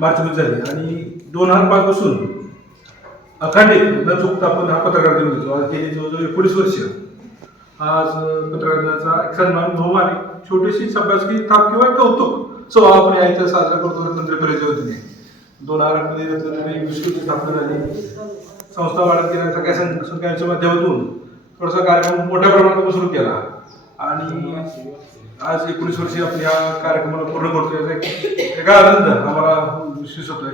मार्चमध्ये झाली. आणि दोन हजार पाचपासून अखंडित न चुकता आपण हा पत्रकार दिन घेतो. आज गेली जवळजवळ एकोणीस वर्ष. आज पत्रकार दिनाचा एक सन्मान बहुमान छोटीशी सभ्यासकी थाप किंवा कौतुक सो आपण यायचं साजरा करतो रत्नद्र परिचय होते दोन हजारमध्ये रत्नद्र इंग्लिश स्थापना झाली. संस्था वाढत गेल्या सगळ्या संख्यांच्या माध्यमातून थोडासा कार्यक्रम मोठ्या प्रमाणात सुरू केला. आणि आज एकोणीस वर्षी आपण या कार्यक्रमाला पूर्ण करतोय. याचा एक वेगळा आनंद आम्हाला विशेष होतोय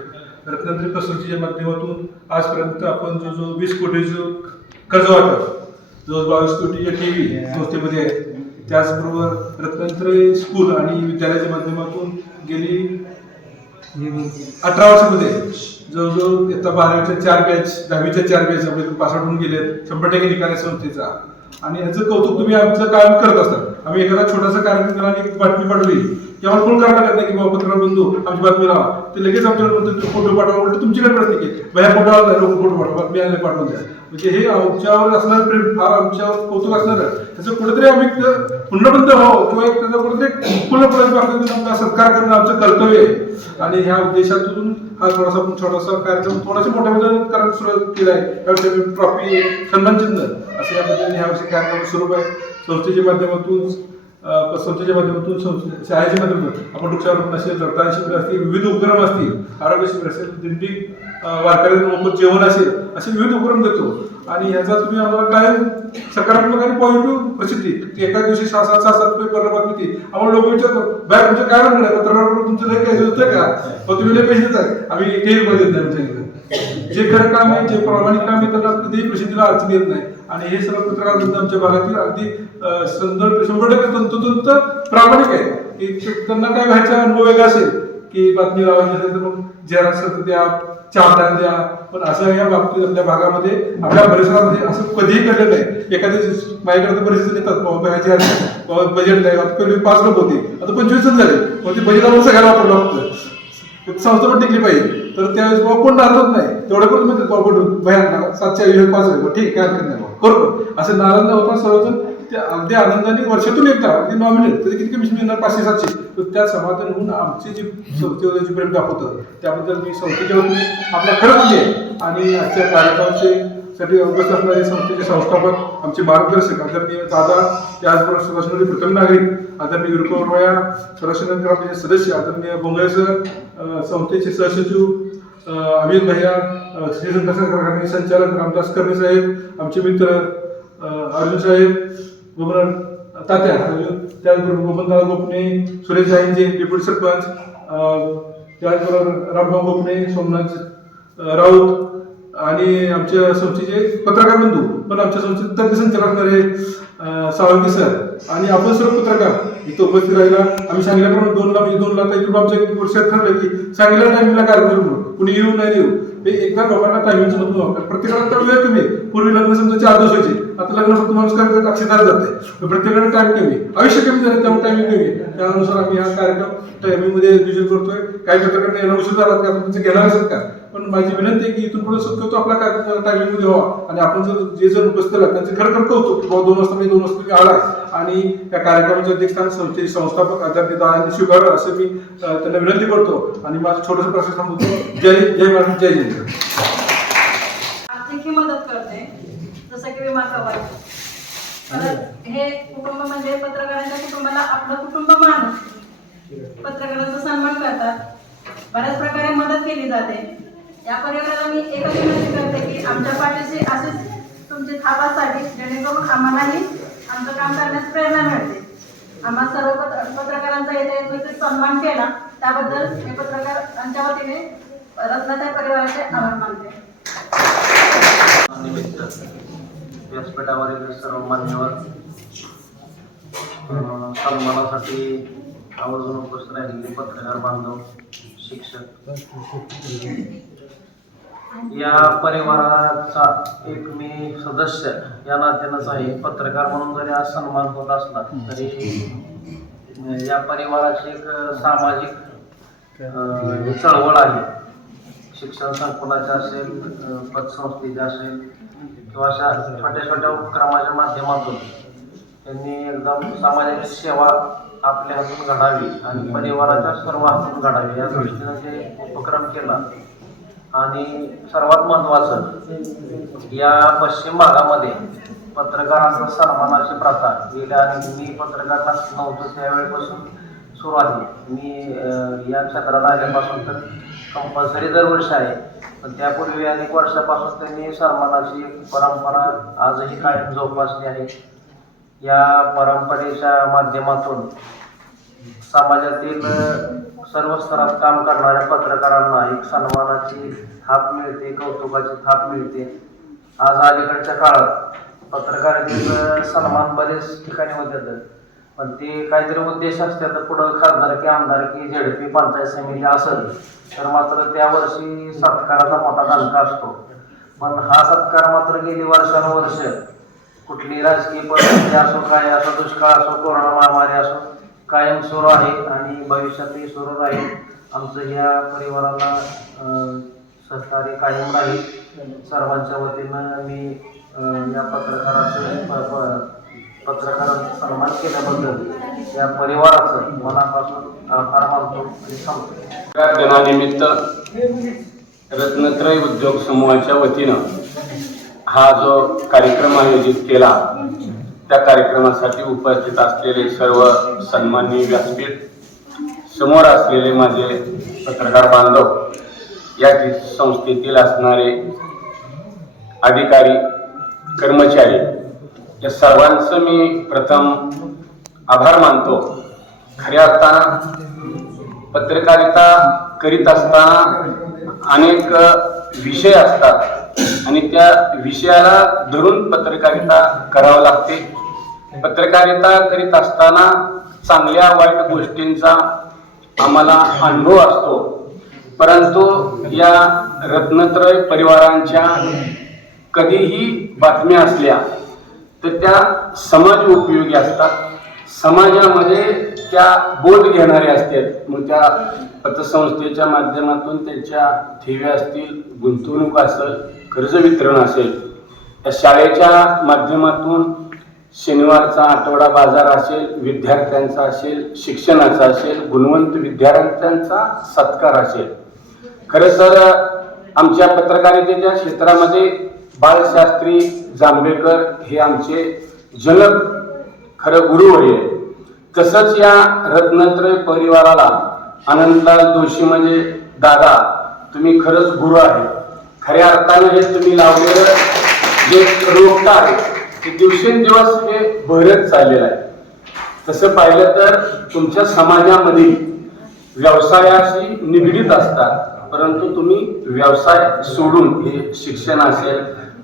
रत्नागिरी कसोटीच्या माध्यमातून आजपर्यंत आपण जो जो वीस कोटीचं कर्ज वाटप जो बावीस कोटीच्या टी व्ही संस्थेमध्ये आहे त्याचबरोबर रत्नांतरी स्कूल आणि विद्यालयाच्या माध्यमातून गेली अठरा वर्षामध्ये. जवळजवळ इयत्ता बारावीच्या चार बॅच दहावीच्या चार बॅच आपले पास आउट होऊन गेले शंभर टक्के निकाल संस्थेचा. आणि याचं कौतुक तुम्ही आमचं काम करत असतात आम्ही एखादा छोटासा कार्यक्रम आणि एक बातमी पडली की आम्हाला फोन करायला लागत नाही की बाबा पत्रकार बंधू आमची बातमी लावा ते लगेच आमच्याकडे म्हणतो फोटो पाठवा. उलट तुमच्याकडे पडते की बाया फोटो आला लोक फोटो पाठवा. बातमी आले पाठवून द्या. म्हणजे हे आमच्यावर असणार प्रेम फार आमच्यावर कौतुक असणार त्याचं कुठेतरी आम्ही एक व्हावं हो, किंवा एक त्याचा कुठेतरी पुनर्प्रयोग आपला सत्कार करणं आमचं कर्तव्य आहे. आणि ह्या उद्देशातून हा थोडासा छोटासा कार्यक्रम थोडासा मोठ्या पद्धतीने करायला सुरुवात केला आहे. त्यावेळी ट्रॉफी सन्मान चिन्ह असे या पद्धतीने ह्यावर्षी कार्यक्रम स्वरूप आहे. संस्थेच्या माध्यमातून संस्थेच्या माध्यमातून शाळेच्या माध्यमातून. आपण वृक्षारोपण असेल रक्तदान शिबिर असतील विविध उपक्रम असतील आरोग्य शिबिर असेल दिंडी वारकऱ्यांना मोफत जेवण असेल असे विविध उपक्रम देतो. आणि ह्याचा तुम्ही आम्हाला काय सकारात्मक आणि पॉझिटिव्ह प्रसिद्धी एका दिवशी सहा सात सहा सात पेपर बातमी ती आम्हाला लोक विचारतात बाहेर तुमचं काय म्हणणं आहे पत्रकार तुमचं लय काय होतं का? मग तुम्ही लय पैसे देतात आम्ही रुपये देत नाही. जे खरं काम आहे जे प्रामाणिक काम आहे त्याला कधीही प्रसिद्धीला अर्थ येत नाही. आणि हे सर्व पत्रकार आमच्या भागातील अगदी संदर्भ शंभर टक्के तंतोतंत प्रामाणिक आहे की त्यांना काय व्हायचा अनुभव वेगळा असेल की बातमी लावायची असेल तर मग झेरॉक्स द्या चहा द्या. पण असं या बाबतीत आपल्या भागामध्ये आपल्या परिसरामध्ये असं कधीही घडलं नाही. एखाद्या माझ्याकडे परिस्थिती येतात बाबा बजेट नाही. पाच लोक होते. आता पंचवीस झाले. मग ते बजेट आपण सगळ्याला वापरलं होतं संस्था पण टिकली पाहिजे. तर त्यावेळेस बाबा कोण नारदच नाही. तेवढं करून म्हणतात बाबा कुठून भयानक सातशे ऐंशी पाच हजार ठीक आहे काय हरकत नाही बरोबर. करू असं नाराज न होता सर्वजण. ते अगदी आनंदाने वर्षातून एकदा अगदी नॉमिनेट तरी किती कमिशन मिळणार? पाचशे सातशे. तर त्या समाधान होऊन आमची जी संस्थेवर जी प्रेम दाखवतं त्याबद्दल मी संस्थेच्या वतीने आपला खरं म्हणजे आणि आजच्या कार्यक्रमाचे साठी उपस्थित असणारे संस्थेचे संस्थापक आमचे मार्गदर्शक आदरणीय दादा त्याचबरोबर सदाशिवरी प्रथम नागरिक आदरणीय विरुकोरवया सदाशिव ग्रामपंचायत सदस्य आदरणीय बोंगळे सर संस्थेचे सहसचिव अमित भैया अं, श्रीरंग कारखाने संचालक रामदास कर्णे साहेब आमचे मित्र अर्जुन साहेब गोमन तात्या अर्जुन त्याचबरोबर गोपनदादा गोपणे सुरेश साईंजी डेप्युटी सरपंच त्याचबरोबर रामभाऊ गोपणे सोमनाथ राऊत आणि आमच्या संस्थेचे पत्रकार बंधू पण आमच्या संस्थेत तज्ञ संचालक असणारे अं, सर. आणि आपण सर्व पत्रकार इथं उपस्थित राहिला. आम्ही सांगितल्याप्रमाणे दोनला म्हणजे दोन लाख इथून आमच्या एक वर्षात ठरलं की सांगितलं टायमिंगला कार्यक्रम करू कुणी येऊ नाही येऊ. हे एकदा लोकांना टायमिंगचं मधून वापर प्रत्येकाला तर वेळ कमी पूर्वी लग्न समजा चार दिवस व्हायचे. आता लग्न फक्त माणूस करतात अक्षताला जाते प्रत्येकाला टाइम कमी आयुष्य कमी झालं त्यामुळे टायमिंग कमी त्यानुसार आम्ही हा कार्यक्रम टायमिंगमध्ये नियोजन करतोय. काही पत्रकार यायला उशीर झाला की घेणार असेल का? पण माझी विनंती आहे की इथून पुढे शक्यतो आपला कार्यक्रम टायमिंगमध्ये व्हावा. आणि आपण जर जे जर उपस्थित राहतात त्यांचे खरं कौतुक की बाबा दोन वाजता मी दोन वाजता तुम्ही आला आणि त्या कार्यक्रमाचे अध्यक्षस्थान संस्थेचे संस्थापक आदरणीय दादांनी स्वीकारलं असं मी त्यांना विनंती करतो. आणि माझं छोटंसं प्रश्न सांगतो जय जय महाराज जय जय आर्थिक मदत करते जसं की विमा कवच हे कुटुंब म्हणजे पत्रकारांच्या कुटुंबाला आपलं कुटुंब मानून पत्रकारांचा सन्मान करतात. बऱ्याच प्रकारे मदत केली जाते. या परिवाराला मी एकच विनंती करते की आमच्या पाठीशी असेच तुमची असावी जेणेकरून आम्हालाही आमचं काम करण्यास प्रेरणा मिळते. आम्हा सर्व पत्रकारांचा येथे सन्मान केला त्याबद्दल मी पत्रकारांच्या वतीने रत्नाच्या परिवाराचे आभार मानते. निमित्त व्यासपीठावरील सर्व मान्यवर सन्मानासाठी आवर्जून उपस्थित राहिलेले पत्रकार बांधव शिक्षक या परिवाराचा एक मी सदस्य या नात्यानंच आहे. पत्रकार म्हणून जरी आज सन्मान होत असला तरी या परिवाराची एक सामाजिक चळवळ आहे. शिक्षण संकुलाचे असेल अ, पतसंस्थेचे असेल किंवा अशा छोट्या छोट्या उपक्रमाच्या माध्यमातून त्यांनी एकदम सामाजिक सेवा आपल्या हातून घडावी आणि परिवाराच्या सर्व हातून घडावी या दृष्टीनं जे उपक्रम केला. आणि सर्वात महत्त्वाचं या पश्चिम भागामध्ये पत्रकारांचा सन्मानाची प्रथा. गेल्या आणि मी पत्रकार नव्हतो त्यावेळेपासून सुरू आहे. मी या क्षेत्रात आल्यापासून तर कंपल्सरी दरवर्षी आहे. पण त्यापूर्वी अनेक वर्षापासून त्यांनी सन्मानाची परंपरा आजही कायम जोपासली आहे. या परंपरेच्या माध्यमातून समाजातील सर्व स्तरात काम करणाऱ्या पत्रकारांना एक सन्मानाची थाप मिळते कौतुकाची थाप मिळते. आज अलीकडच्या काळात पत्रकारितेचं सन्मान बरेच ठिकाणी होते पण ते काहीतरी उद्देश असतात पुढं खासदारकी आमदारकी झेडपी पंचायत समिती असेल तर मात्र त्या वर्षी सत्काराचा मोठा दणका असतो. पण हा सत्कार मात्र गेली वर्षानुवर्ष कुठली राजकीय परिस्थिती असो काय असो दुष्काळ असो कोरोना महामारी असो कायम सुरू आहे आणि भविष्यातही सुरू राहील. आमचं या परिवाराला सहकार्य कायम राहील. सर्वांच्या वतीनं मी या पत्रकाराचं पत्रकाराचं पत्रकारांचा सन्मान केल्याबद्दल या परिवाराचं मनापासून आभार मानतो आणि सांगतो. दिनानिमित्त रत्नत्रय उद्योग समूहाच्या वतीनं हा जो कार्यक्रम आयोजित केला त्या कार्यक्रमासाठी उपस्थित असलेले सर्व सन्माननीय व्यासपीठ समोर असलेले माझे पत्रकार बांधव या संस्थेतील असणारे अधिकारी कर्मचारी या सर्वांचं मी प्रथम आभार मानतो. खऱ्या अर्थानं पत्रकारिता करीत असताना अनेक विषय असतात आणि त्या विषयाला धरून पत्रकारिता करावं लागते. पत्रकारिता करीत असताना चांगल्या वाईट गोष्टींचा आम्हाला अनुभव असतो. परंतु या रत्नत्रय परिवारांच्या कधीही बातम्या असल्या तर त्या समाज उपयोगी असतात. समाजामध्ये त्या बोध घेणारे असतात. मग त्या पतसंस्थेच्या माध्यमातून त्यांच्या ठेवी असतील गुंतवणूक असेल कर्ज वितरण असेल या शाळेच्या माध्यमातून शनिवारचा आठवडा बाजार असेल विद्यार्थ्यांचा असेल शिक्षणाचा असेल गुणवंत विद्यार्थ्यांचा सत्कार असेल खरं तर आमच्या पत्रकारितेच्या क्षेत्रामध्ये बाळशास्त्री जांभेकर हे आमचे जनक खरं गुरुवर्य आहे. तसंच या रत्नत्रय परिवाराला आनंदलाल जोशी म्हणजे दादा तुम्ही खरंच गुरु आहे खऱ्या अर्थानं हे तुम्ही लावलेलं जे रोपटं आहे दिवसेंदिवस हे भरत चाललेलं आहे. तसं पाहिलं तर तुमच्या समाजामध्ये व्यवसायाशी निगडीत असतात परंतु तुम्ही व्यवसाय सोडून हे शिक्षण असेल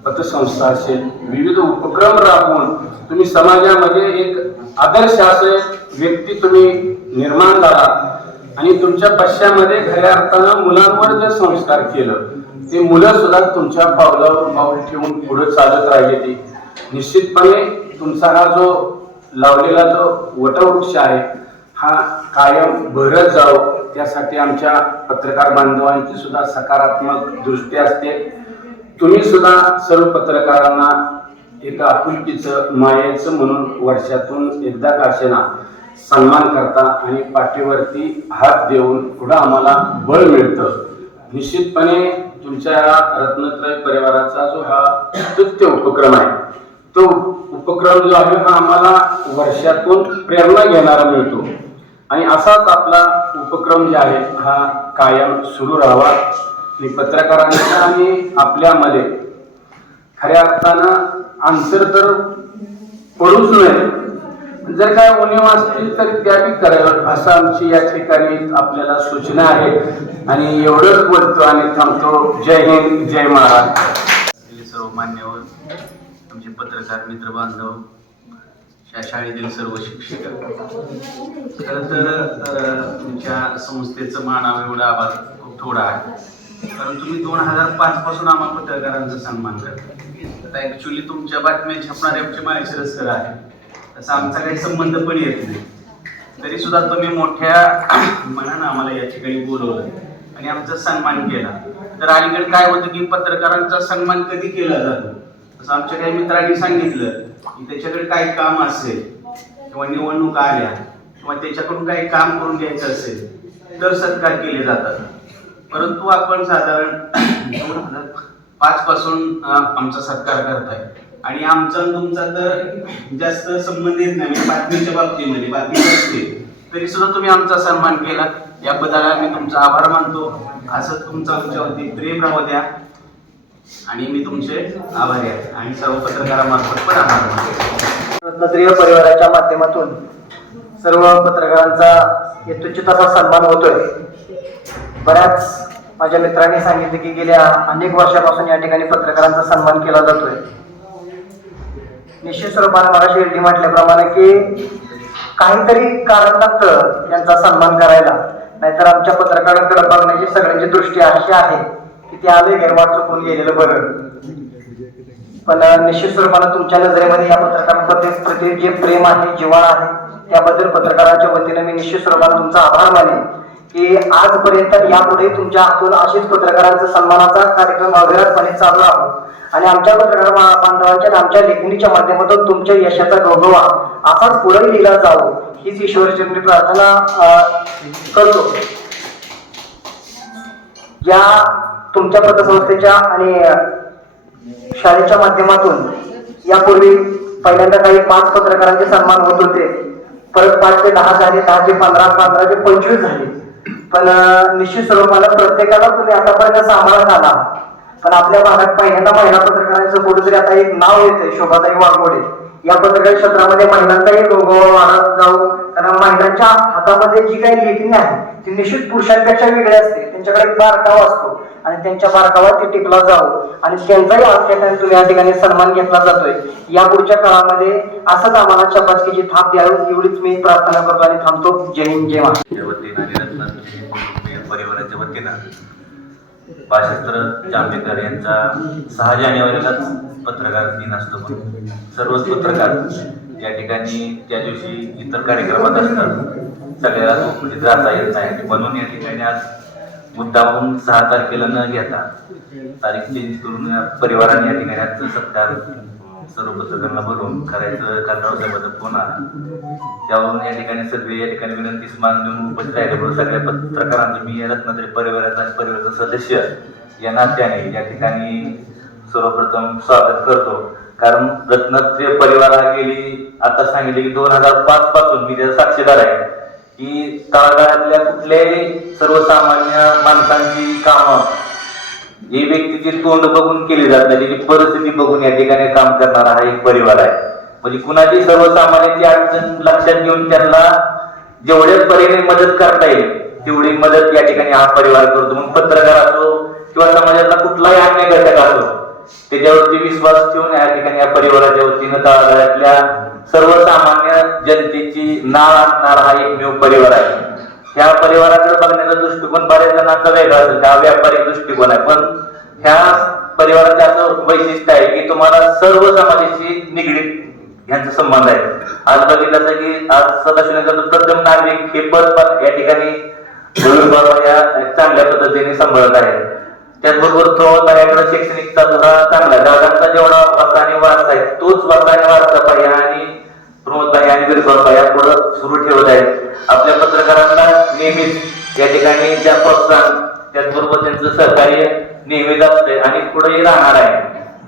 पतसंस्था असेल विविध उपक्रम राबवून तुम्ही समाजामध्ये एक आदर्श असे व्यक्ती तुम्ही निर्माण झाला आणि तुमच्या पश्चामध्ये खऱ्या अर्थानं मुलांवर जे संस्कार केलं ते मुलं सुद्धा तुमच्या पावलावर पाऊल ठेवून पुढे चालत राहिले निश्चितपणे तुमचा हा जो लावलेला जो वटवृक्ष आहे हा कायम भरत जावं. त्यासाठी आमच्या पत्रकार बांधवांची सुद्धा सकारात्मक दृष्टी असते. तुम्ही सुद्धा सर्व पत्रकारांना एका आपुलकीचं मायेचं म्हणून वर्षातून एकदा काशेना सन्मान करता आणि पाठीवरती हात देऊन पुढं आम्हाला बळ मिळतं. निश्चितपणे तुमच्या या रत्नत्रय परिवाराचा जो हा स्तुत्य उपक्रम आहे तो उपक्रम जो आहे हा आम्हाला वर्षातून प्रेरणा घेणारा मिळतो. आणि असाच आपला उपक्रम जे आहे हा कायम सुरू राहावा. आणि पत्रकारांना आणि आपल्यामध्ये खऱ्या अर्थानं अंतर तर पडूच नये. जर काय उणीव असतील तर त्या बी कराव्यात. असं आमची या ठिकाणी आपल्याला सूचना आहे. आणि एवढंच बोलतो आणि थांबतो. जय हिंद जय महाराज सर्व मान्यवर पत्रकार मित्र बांधव शाळेतील सर्व शिक्षक. खरं तर तुमच्या संस्थेचं मानावं एवढं आभार खूप थोडा आहे. कारण तुम्ही दोन हजार पाच पासून आम्हा पत्रकारांचा सन्मान करता. आता ऍक्च्युली तुमच्या बातम्या छापणारे आमचे माहेश्वरच सर आहे तसा आमचा काही संबंध पण येत नाही. तरी सुद्धा तुम्ही मोठ्या मनानं आम्हाला या ठिकाणी बोलवलं आणि आमचा सन्मान केला. तर अलीकडे काय होतं की पत्रकारांचा सन्मान कधी केला जातो? असं आमच्या काही मित्रांनी सांगितलं की त्याच्याकडे काही काम असेल किंवा निवडणूक आल्या किंवा त्याच्याकडून काही काम करून घ्यायचं असेल तर सत्कार केले जातात. परंतु आपण साधारण दोन हजार पाच पासून आमचा सत्कार करताय. आणि आमचा तुमचा तर जास्त संबंध येत नाही म्हणजे बातमीच्या बाबतीमध्ये बातमी असते तरी सुद्धा तुम्ही आमचा सन्मान केला याबद्दल आम्ही तुमचा आभार मानतो. असं तुमचा आमच्यावरती प्रेम राहू द्या. आणि मी तुमचे आभारी आहे. आणि सर्व पत्रकारामार्फत पण आभार मानतो. रत्नप्रिय परिवाराच्या माध्यमातून सर्व पत्रकारांचा यथोचित असा सन्मान होतोय. बऱ्याच माझ्या मित्रांनी सांगितले की गेल्या अनेक वर्षापासून या ठिकाणी पत्रकारांचा सन्मान केला जातोय. निश्चित स्वरूपाने मला शेरडी म्हटल्याप्रमाणे की काहीतरी कारण लागतं यांचा सन्मान करायला. नाहीतर आमच्या पत्रकारांकडे बघण्याची सगळ्यांची दृष्टी अशी आहे. की ते आले गैरवाट चुकून गेलेलं बरं. पण निश्चित स्वरूपानं तुमच्या नजरेमध्ये या पत्रकारांप्रती प्रति जे प्रेम आहे जिव्हाळा आहे त्याबद्दल पत्रकारांच्या वतीने मी निश्चित स्वरूपानं तुमचा आभार मानेन. की आजपर्यंत यापुढे तुमच्या हातून अशीच पत्रकारांचा सन्मानाचा कार्यक्रम अविरतपणे चालू राहू. आणि आमच्या पत्रकार बांधवांच्या आमच्या लेखणीच्या माध्यमातून तुमच्या यशाचा गौरवा असाच पुढे लिहिला जावो. हीच ईश्वरचरणी प्रार्थना करतो. या तुमच्या पतसंस्थेच्या आणि शाळेच्या माध्यमातून यापूर्वी पहिल्यांदा काही पाच पत्रकारांचे सन्मान होत होते. परत पाच ते दहा झाले दहा ते पंधरा पंधरा ते पंचवीस झाले. पण निश्चित स्वरूपाला प्रत्येकाला तुम्ही आतापर्यंत सांभाळत आला. पण आपल्या भागात पहिल्यांदा महिला पत्रकारांचं कुठेतरी आता एक नाव येते शोभाताई वाघमोडे. या पत्रकार क्षेत्रामध्ये महिलांचाही लोगो वाढत जाऊ कारण महिलांच्या हातामध्ये जी काही लेखणी आहे ती निश्चित पुरुषांपेक्षा वेगळी असते. त्यांच्याकडे बारकावा असतो आणि त्यांच्या बारकावर ते टिकला जावं. आणि त्यांचाही आज ठिकाणी तुम्ही या ठिकाणी सन्मान घेतला जातोय. या पुढच्या काळामध्ये असंच आम्हाला चपाचकीची थाप द्यावी एवढीच मी प्रार्थना करतो आणि थांबतो. जय हिंद जय महाराष्ट्र. परिवाराच्या वतीनं बाळशास्त्र जांभेकर यांचा सहा जानेवारीलाच पत्रकार दिन असतो सर्वच पत्रकार या ठिकाणी त्या दिवशी इतर कार्यक्रमात असतात सगळ्याला उपस्थित राहता येत नाही. म्हणून या ठिकाणी आज मुद्दामून सहा तारखेला न घेता तारीख चेंज करून परिवाराने या ठिकाणी आजचा सत्कार सर्व पत्रकारांना बोलवून करायचं कारण पुन्हा फोन आला त्यावरून या ठिकाणी सगळे या ठिकाणी विनंतीस मान देऊन उपस्थित राहिले म्हणून सगळ्या पत्रकारांचं मी रत्नागिरी परिवाराचा परिवाराचा सदस्य या नात्याने या ठिकाणी सर्वप्रथम स्वागत करतो. कारण रत्नाचे परिवार हा गेली आता सांगितले की दोन हजार पाच पासून मी त्याचा साक्षीदार आहे. की तळागाळातल्या कुठल्याही सर्वसामान्य माणसांची कामं ही व्यक्तीची तोंड बघून केली जात नाही त्याची परिस्थिती बघून या ठिकाणी काम करणारा हा एक परिवार आहे. म्हणजे कुणाची सर्वसामान्याची अडचण लक्षात घेऊन त्यांना जेवढ्या परीने मदत करता येईल तेवढी मदत या ठिकाणी हा परिवार करतो. मग पत्रकार असो किंवा समाजातला कुठलाही अन्य घटक असो त्याच्यावरती विश्वास ठेवून या ठिकाणी या परिवाराच्या वतीनं तळागाळातल्या सर्वसामान्य जनतेची नाळ असणारा हा एकमेव परिवार आहे. ह्या परिवाराकडे बघण्याचा दृष्टिकोन बऱ्याच जणांचा वेगळा असेल हा व्यापारिक दृष्टिकोन आहे. पण ह्या परिवाराचं असं वैशिष्ट्य आहे की तुम्हाला सर्व समाजाशी निगडीत यांचा संबंध आहे. आज बघितलं तर की आज सदाशिवनगरचं प्रथम नागरिक हे पद पण या ठिकाणी या चांगल्या पद्धतीने सांभाळत आहे त्याचबरोबर थोराकडे शैक्षणिकचा धोरा चांगला दादांचा जेवढा वारसा आणि वारसा आहे तोच वारसा आणि वारसा पाहिजे. आणि प्रमोदभाई आणि बिरसोडभाई या सुरू ठेवत आहेत. आपल्या पत्रकारांना नेहमीच या ठिकाणी ज्या प्रोत्साहन त्याचबरोबर त्यांचं सहकार्य नेहमीच असते आणि पुढेही राहणार आहे.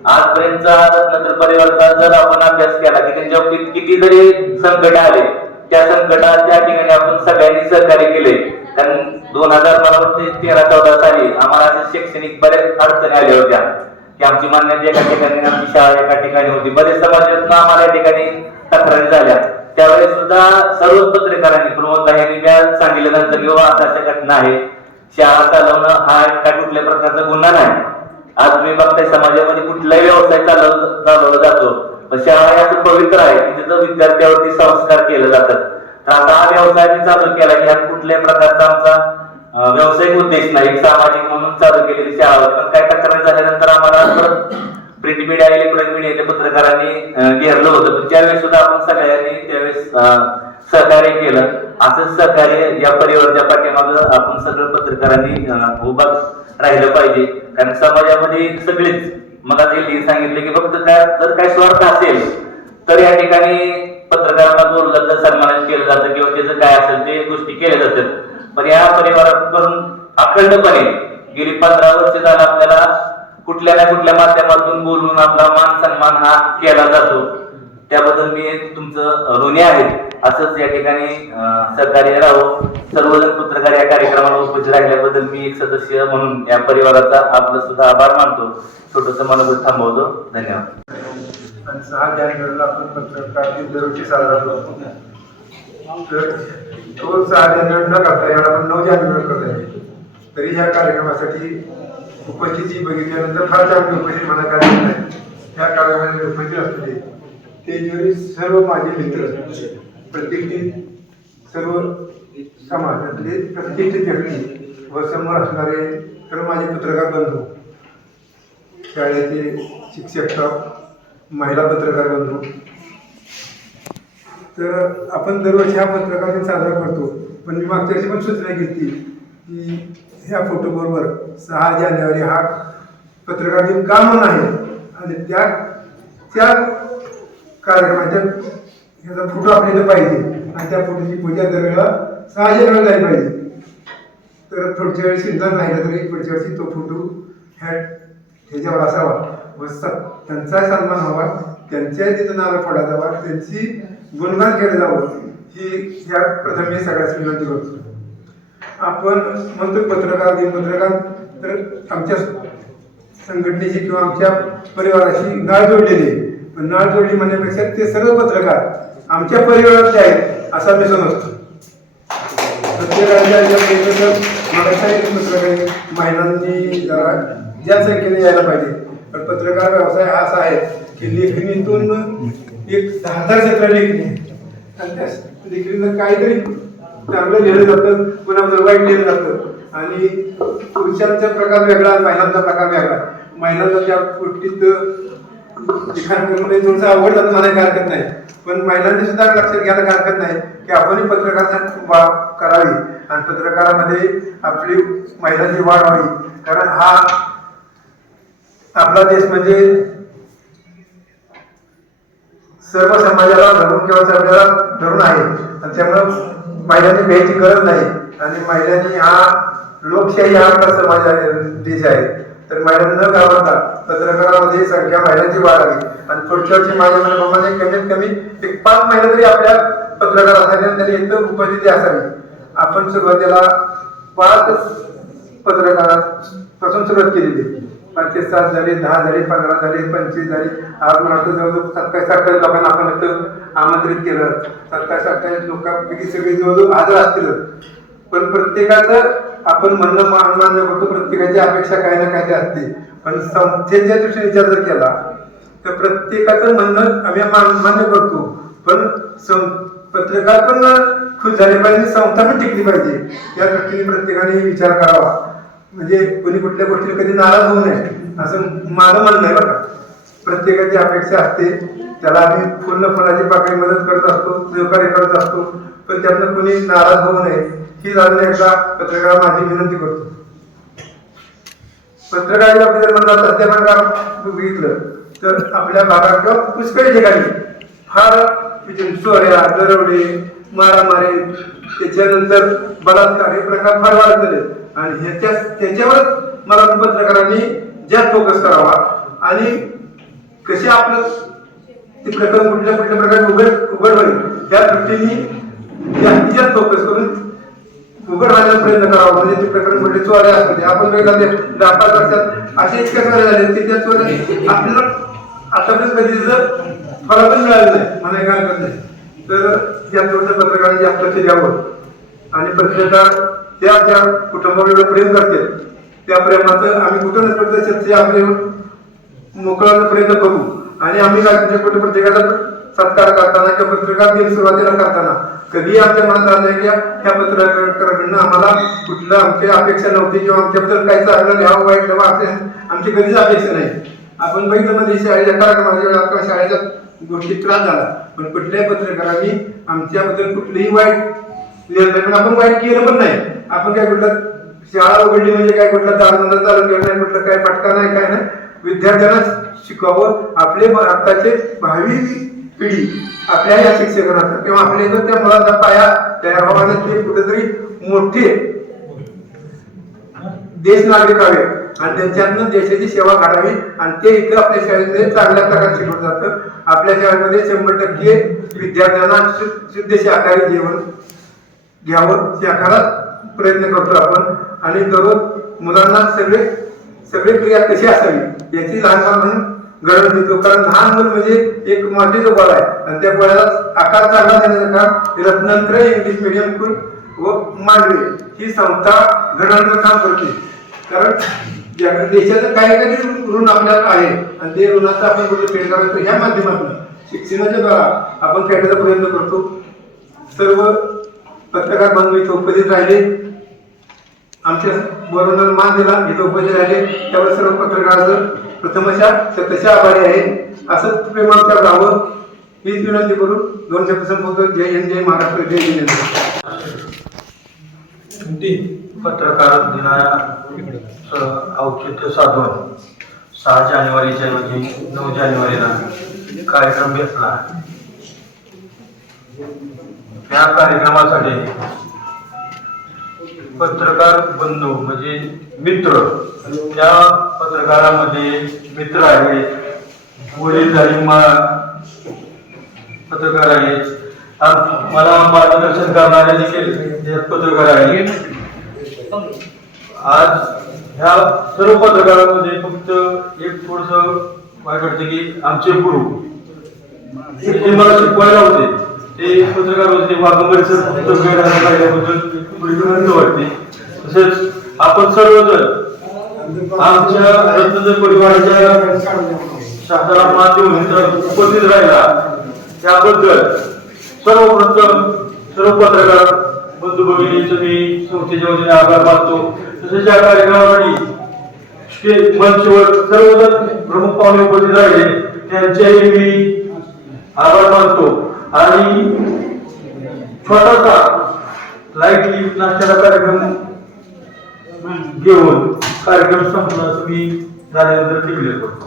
आजपर्यंतचा रत्नात्र परिवारचा जर आपण अभ्यास केला की त्यांच्या बाबतीत किती जरी संकट आले त्या संकटात त्या ठिकाणी आपण सगळ्यांनी सहकार्य केले कारण दोन हजार बारा वाटते तेरा चौदा साली आम्हाला शैक्षणिक बऱ्याच अडचणी आल्या होत्या. की आमची मान्यता एका ठिकाणी आमची शाळा एका ठिकाणी होती. बरेच समाजातून आम्हाला या ठिकाणी तक्रारी झाल्या. त्यावेळेस सुद्धा सर्व पत्रकारांनी प्रमोद यांनी सांगितल्यानंतर किंवा अशा घटना आहे. शाळा चालवणं हा काय कुठल्या प्रकारचा गुन्हा नाही. आज तुम्ही बघताय समाजामध्ये कुठलाही व्यवसाय चालव चालवला जातो. पण शाळा हे पवित्र आहे की तिथं विद्यार्थ्यावरती संस्कार केले जातात. तर आता हा व्यवसाय मी चालू केला की ह्यात कुठल्याही प्रकारचा आमचा व्यावसायिक उद्देश नाही सामाजिक म्हणून चालू केलेली शाळा. पण काय तक्रार झाल्यानंतर आम्हाला परत प्रिंट मीडिया इलेक्ट्रॉनिक मीडियाच्या पत्रकारांनी घेरलं होतं. पण त्यावेळेस सुद्धा आपण सगळ्यांनी त्यावेळेस सहकार्य केलं. असंच सहकार्य या परिवाराच्या पाठीमागं आपण सगळं पत्रकारांनी उभा राहिलं पाहिजे. कारण समाजामध्ये सगळेच मग ते हे सांगितले की फक्त काय जर काय स्वार्थ असेल तर या ठिकाणी पत्रकारांना बोललं तर सन्मानित केलं जातं किंवा त्याचं काय असेल ते गोष्टी केल्या जातात. पण या परिवाराकडून अखंडपणे गेली पंधरा वर्ष झाला आपल्याला कुठल्या ना कुठल्या माध्यमातून बोलून आपला मान सन्मान हा केला जातो. त्याबद्दल मी तुमचं ऋणी आहे. असंच या ठिकाणी सहकार्य राहो सर्वजण पत्रकार या कार्यक्रमाला उपस्थित राहिल्याबद्दल मी एक सदस्य म्हणून या परिवाराचा आपला सुद्धा आभार मानतो. छोटस मनोबत थांबवतो. धन्यवाद. आणि सहा जानेवारीला आपण पत्रकार दिन दरवर्षी साजरा करतो. तो सहा जानेवारी न करता याला आपण नऊ जानेवारी करता येईल. तरी ह्या कार्यक्रमासाठी उपस्थिती बघितल्यानंतर फार चांगली उपस्थित मला कार्यक्रम आहे त्या कार्यक्रमामध्ये उपस्थित असलेले ते जरी सर्व माझे मित्र प्रतिष्ठित सर्व समाजातले प्रतिष्ठित व्यक्ती व समोर असणारे सर्व माझे पत्रकार बंधू शाळेचे शिक्षक महिला पत्रकार बंधू तर आपण दरवर्षी हा पत्रकार दिन साजरा करतो. पण मी मागच्या वर्षी पण सूचना केली की ह्या फोटोबरोबर सहा जानेवारी हा पत्रकार दिन का म्हणून आहे? आणि त्या त्या कार्यक्रमाच्या ह्याचा फोटो आपल्याला पाहिजे. आणि त्या फोटोची पूजा दरवेळेला सहा जानेवारी झाली पाहिजे. तर पुढच्या वेळी सिद्धांत राहिला तरी पुढच्या वर्षी तो फोटो ह्या ह्याच्यावर असावा. व त्यांचा सन्मान व्हावा. त्यांच्या तिथं नाव पडा जावा. त्यांची गुणगान केलं जावं ही या प्रथम मी सगळ्याच विनंती करतो आपण म्हणतो पत्रकार दिन पत्रकार तर आमच्या संघटनेशी किंवा आमच्या परिवाराशी नाळ जोडलेली आहे. पण नाळ जोडली म्हणण्यापेक्षा ते सर्व पत्रकार आमच्या परिवारातले आहेत असा मी समजतो. प्रत्येकाच्या महिलांनी जरा ज्या संख्येने यायला पाहिजे. पण पत्रकार व्यवसाय हा असा आहे की लेखणीतून एक दहा दहा क्षेत्र लेखणी आणि त्या लेखणीला काहीतरी चांगलं लिहिलं जातं पुन्हा वाईट लिहिलं जातं. आणि पुरुषांचा प्रकार वेगळा महिलांचा प्रकार वेगळा. महिलांना त्या गोष्टीत लिखाण करून थोडंसं आवड जातं म्हणायला हरकत नाही. पण महिलांनी सुद्धा लक्षात घ्यायला हरकत नाही की आपणही पत्रकारांना वा करावी. आणि पत्रकारामध्ये आपली महिलांची वाढ व्हावी. कारण हा आपला देश म्हणजे सर्व समाजाला धरून किंवा सगळ्याला धरून आहे. आणि त्यामुळं महिलांनी भ्यायची गरज नाही. आणि महिलांनी हा लोकशाही हा आपला समाज आहे देश आहे. तर महिलांना न घाबरता पत्रकारामध्ये संख्या महिलांची वाढावी. आणि पुढच्या वर्षी माझ्या मनाप्रमाणे कमीत कमी एक पाच महिला तरी आपल्या पत्रकार असाव्या तरी एकदम उपस्थिती असावी. आपण सुरुवातीला पाच पत्रकारापासून सुरुवात केलेली. पंचवीस सात झाले दहा झाले पंधरा झाले पंचवीस झाले. आज म्हणतो जवळजवळ सत्तावीस अठ्ठावीस लोकांना आपण इथं आमंत्रित केलं. सत्तावीस अठ्ठावीस लोकांपैकी सगळे जवळजवळ हजर असतीलच पण प्रत्येकाचं आपण म्हणणं मान- मान्य करतो प्रत्येकाची अपेक्षा काही ना काही असते. पण संस्थेच्या दिवशी विचार जर केला तर प्रत्येकाचं म्हणणं आम्ही मान- मान्य करतो. पण सं- पत्रकार पण खुश झाले पाहिजे संस्था पण टिकली पाहिजे. या दृष्टीने प्रत्येकाने विचार करावा. म्हणजे कोणी कुठल्या गोष्टीने कधी नाराज होऊ नये असं माझं म्हणणं आहे बघा प्रत्येकाची अपेक्षा असते त्याला आम्ही पूर्ण फुलाची पाकळी मदत करत असतो सहकार्य करत असतो पण त्यातनं कोणी नाराज होऊ नये ही अजून एकदा पत्रकार माझी विनंती करतो. पत्रकारिता बाबतीत जर म्हणलं सध्या बघितलं तर आपल्या भागात किंवा पुष्कळ ठिकाणी फार म्हणजे चोऱ्या दरवडे मारामारी त्याच्यानंतर बलात्कार हे प्रकार फार वाढत गेले आणि ह्याच्या त्याच्यावरच मला पत्रकारांनी जास्त फोकस करावा. आणि कसे आपलं ते प्रकरण कुठल्या कुठल्या प्रकारे उघड उघड होईल त्या दृष्टीने जास्तीत जास्त फोकस करून उघड राहण्याचा प्रयत्न करावा. म्हणजे ते प्रकरण कुठले चोऱ्या असतात आपण वेगळा दहा पाच वर्षात असे इतक्या चोऱ्या झाले की त्या चोऱ्या आपल्याला आतापर्यंत कधी तिचं फळ पण मिळालं नाही. मला काय हरकत नाही तर या थोडं पत्रकारांनी जास्त लक्ष द्यावं. आणि प्रत्येका त्या ज्या कुटुंबाकडे प्रेम करते त्या प्रेमाचं आम्ही कुठं ना कुठं आपले मोकळाचा प्रयत्न करू. आणि आम्ही काय तुमच्या कुठे प्रत्येकाचा सत्कार करताना किंवा पत्रकार दिन सुरुवातीला करताना कधी आमच्या मनात आलं नाही की ह्या पत्रकारांकडनं आम्हाला कुठलं आमची अपेक्षा नव्हती किंवा आमच्याबद्दल काही चांगलं लिहावं वाईट लिहावं असे आमची कधीच अपेक्षा नाही. आपण बघितलं मध्ये शाळेच्या कार्यक्रमाच्या किंवा शाळेच्या गोष्टी त्रास झाला. पण कुठल्याही पत्रकारांनी आमच्याबद्दल कुठलीही वाईट नाही पण आपण वाईट केलं पण नाही. आपण काय कुठलं शाळा उघडली म्हणजे काय कुठला दारधंदा चालू केला नाही कुठलं काय फटका नाही काय नाही. विद्यार्थ्यांना शिकावं आपले भारताचे भावी पिढी आपल्या या शिक्षकांना किंवा आपल्या इथं त्या मुलाचा पाया तयार व्हावा ते कुठेतरी मोठे देश नागरिक हवे आणि त्यांच्यातनं देशाची सेवा घडावी आणि ते इथं आपल्या शाळेमध्ये चांगल्या प्रकारे शिकवलं जातं. आपल्या शाळेमध्ये शंभर टक्के विद्यार्थ्यांना शुद्ध शाकाहारी जेवण घ्यावं शाकाहारात प्रयत्न करतो आपण. आणि दररोज मुलांना सगळे सगळे क्रिया कशी असावी याची लहानपणापासून गरज देतो. कारण लहान मुल म्हणजे एक मोठेचं बळ आहे. आणि त्या बळाला आकार चांगला देण्याचं काम रत्नंत्र इंग्लिश मिडियम स्कूल व मांडवे ही संस्था घडवण्याचं काम करते. कारण देशाचं काही काही ऋण आपल्याला आहे आणि ते ऋणाचं आपण कुठे फेड करायचं ह्या माध्यमातून शिक्षणाच्या द्वारा आपण फेडण्याचा प्रयत्न करतो. सर्व पत्रकार बंधू इथे उपस्थित राहिले. आमच्या बरोबर मान दिला इथे उपस्थित राहिले. त्यावर सर्व पत्रकारांचं प्रथमशा सतशा आभारी आहे. असंच प्रेम आमच्या राहावं हीच विनंती करून दोन शब्द संपवतो. जय हिंद जय महाराष्ट्र जय हिंद पत्रकार दिनाचं औचित्य साधून सहा जानेवारीच्या ऐवजी नऊ जानेवारीला कार्यक्रम घेतला. त्या कार्यक्रमासाठी पत्रकार बंधू म्हणजे मित्र त्या पत्रकारामध्ये मित्र आहेत वडील पत्रकार आहेत. मला मार्गदर्शन करणारे देखील पत्रकार आहे आज ह्या सर्व पत्रकारांमध्ये फक्त एक थोडस काय वाटतं की आमचे गुरु जे मला शिकवायला होते ते पत्रकार होते वाघंबरी सर फक्त वाटते. तसेच आपण सर्वजण आमच्या रत्नजर परिवाराच्या शासनाला मान उपस्थित राहिला त्याबद्दल सर्वप्रथम सर्व पत्रकार बंधू भगिनींचं मी संस्थेच्या वतीने आभार मानतो. तसेच या कार्यक्रमासाठी मंचवर सर्वजण प्रमुख पाहुणे उपस्थित राहिले त्यांचेही मी आभार मानतो. आणि छोटासा लाईटली नाश्त्याचा कार्यक्रम घेऊन कार्यक्रम संपला मी झाल्यानंतर निघले करतो